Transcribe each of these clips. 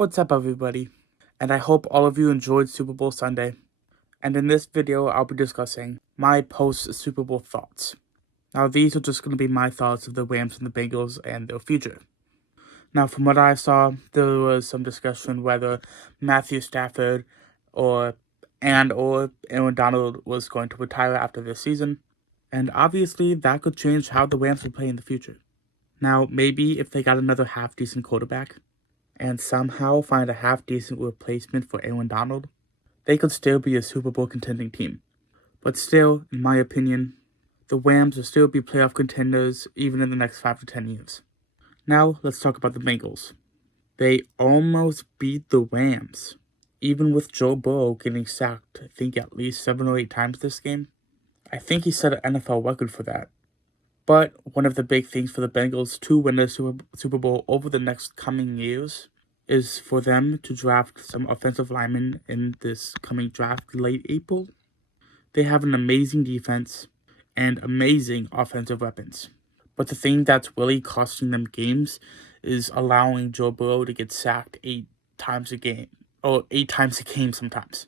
What's up, everybody? And I hope all of you enjoyed Super Bowl Sunday. And in this video, I'll be discussing my post-Super Bowl thoughts. Now, these are just going to be my thoughts of the Rams and the Bengals and their future. Now, from what I saw, there was some discussion whether Matthew Stafford or Aaron Donald was going to retire after this season. And obviously, that could change how the Rams will play in the future. Now, maybe if they got another half-decent quarterback, and somehow find a half-decent replacement for Aaron Donald, they could still be a Super Bowl contending team. But still, in my opinion, the Rams will still be playoff contenders even in the next 5 to 10 years. Now, let's talk about the Bengals. They almost beat the Rams, even with Joe Burrow getting sacked, I think at least 7 or 8 times this game. I think he set an NFL record for that. But one of the big things for the Bengals to win the Super Bowl over the next coming years is for them to draft some offensive linemen in this coming draft late April. They have an amazing defense and amazing offensive weapons. But the thing that's really costing them games is allowing Joe Burrow to get sacked 8 times a game, or 8 times a game sometimes.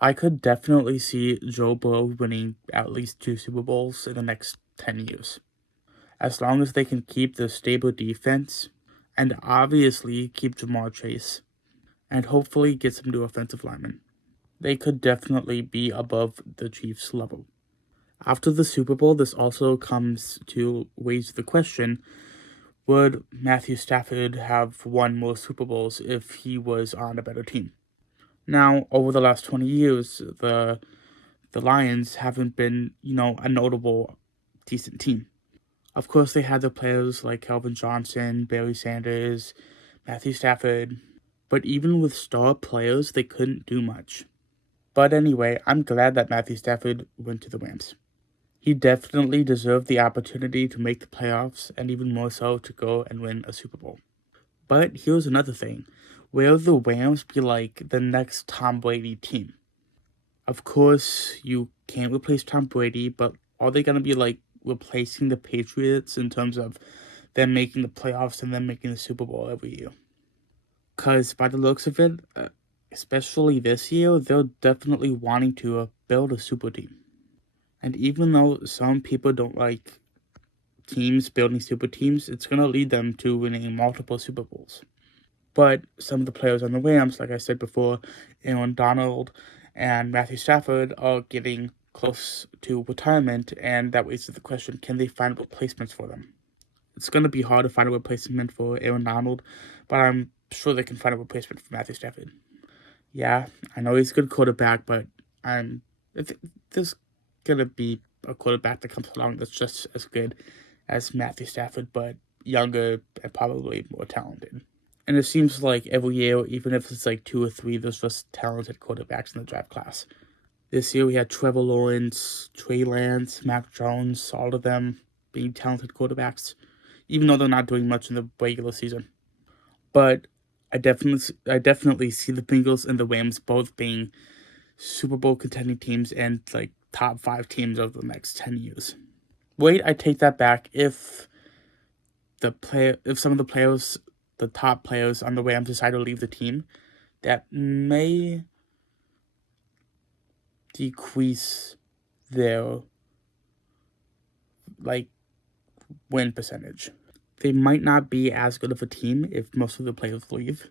I could definitely see Joe Burrow winning at least 2 Super Bowls in the next 10 years. As long as they can keep the stable defense and obviously keep Jamar Chase and hopefully get some new offensive linemen, they could definitely be above the Chiefs' level. After the Super Bowl, this also comes to raise the question, would Matthew Stafford have won more Super Bowls if he was on a better team? Now, over the last 20 years, the Lions haven't been, a notable, decent team. Of course, they had the players like Calvin Johnson, Barry Sanders, Matthew Stafford, but even with star players, they couldn't do much. But anyway, I'm glad that Matthew Stafford went to the Rams. He definitely deserved the opportunity to make the playoffs, and even more so to go and win a Super Bowl. But here's another thing. Will the Rams be like the next Tom Brady team? Of course, you can't replace Tom Brady, but are they going to be like replacing the Patriots in terms of them making the playoffs and then making the Super Bowl every year? Because by the looks of it, especially this year, they're definitely wanting to build a super team. And even though some people don't like teams building super teams, it's going to lead them to winning multiple Super Bowls. But some of the players on the Rams, like I said before, Aaron Donald and Matthew Stafford are getting close to retirement, and that raises the question, can they find replacements for them? It's going to be hard to find a replacement for Aaron Donald, but I'm sure they can find a replacement for Matthew Stafford. Yeah, I know he's a good quarterback, but there's going to be a quarterback that comes along that's just as good as Matthew Stafford, but younger and probably more talented. And it seems like every year, even if it's like 2 or 3, there's just talented quarterbacks in the draft class. This year we had Trevor Lawrence, Trey Lance, Mac Jones, all of them being talented quarterbacks, even though they're not doing much in the regular season. But I definitely see the Bengals and the Rams both being Super Bowl contending teams and like top 5 teams over the next 10 years. Wait, I take that back. If some of the players, the top players on the Rams decide to leave the team, that may decrease their win percentage. They might not be as good of a team if most of the players leave,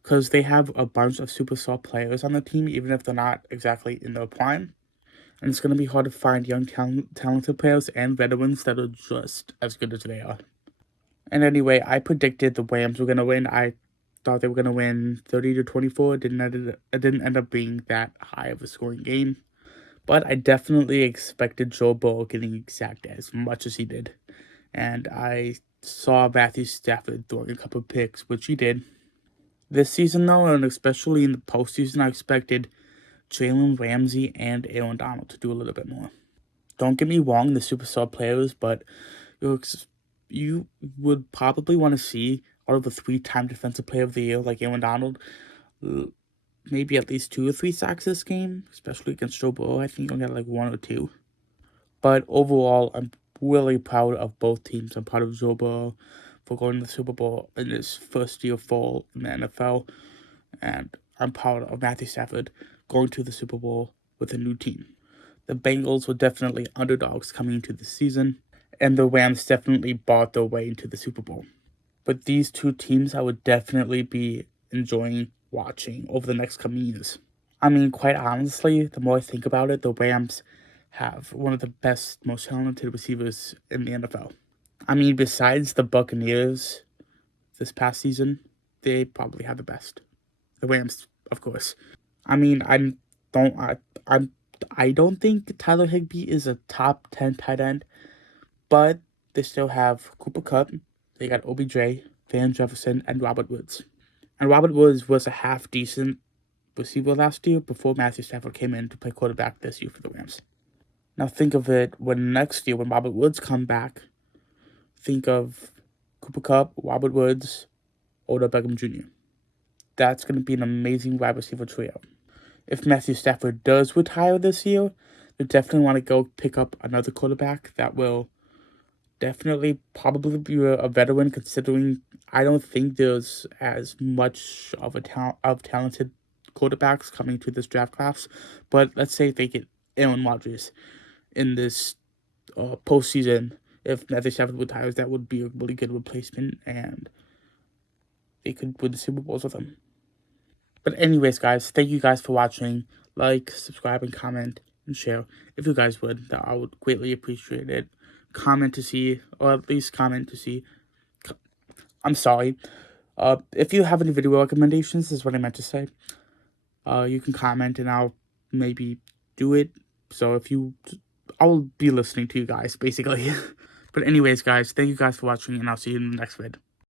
because they have a bunch of superstar players on the team, even if they're not exactly in their prime. And it's going to be hard to find young talented players and veterans that are just as good as they are. And anyway, I predicted the Rams were going to win. I thought they were going to win 30-24. It didn't end up being that high of a scoring game. But I definitely expected Joe Burrow getting sacked as much as he did. And I saw Matthew Stafford throwing a couple of picks, which he did. This season, though, and especially in the postseason, I expected Jalen Ramsey and Aaron Donald to do a little bit more. Don't get me wrong, the superstar players, but you would probably want to see out of the 3-time Defensive Player of the Year like Aaron Donald, maybe at least 2 or 3 sacks this game, especially against Joe Burrow. I think he'll get like 1 or 2. But overall, I'm really proud of both teams. I'm proud of Joe Burrow for going to the Super Bowl in his first year full in the NFL. And I'm proud of Matthew Stafford going to the Super Bowl with a new team. The Bengals were definitely underdogs coming into the season, and the Rams definitely bought their way into the Super Bowl. But these two teams I would definitely be enjoying watching over the next coming years. I mean, quite honestly, the more I think about it, the Rams have one of the best, most talented receivers in the NFL. I mean, besides the Buccaneers this past season, they probably have the best. The Rams, of course. I mean, I don't think Tyler Higbee is a top 10 tight end, but they still have Cooper Kupp. They got OBJ, Van Jefferson, and Robert Woods. And Robert Woods was a half decent receiver last year before Matthew Stafford came in to play quarterback this year for the Rams. Now think of it when next year when Robert Woods come back, think of Cooper Kupp, Robert Woods, Odell Beckham Jr. That's going to be an amazing wide receiver trio. If Matthew Stafford does retire this year, they definitely want to go pick up another quarterback that will definitely probably be a veteran, considering I don't think there's as much of talented quarterbacks coming to this draft class. But let's say if they get Aaron Rodgers in this postseason, if Matthew Stafford retires, that would be a really good replacement, and they could win the Super Bowls with him. But anyways, guys, thank you guys for watching. Like, subscribe, and comment, and share. If you guys would, I would greatly appreciate it. Comment to see, or at least comment to see. I'm sorry. If you have any video recommendations, is what I meant to say. You can comment, and I'll maybe do it. So I'll be listening to you guys, basically. But anyways, guys, thank you guys for watching, and I'll see you in the next vid.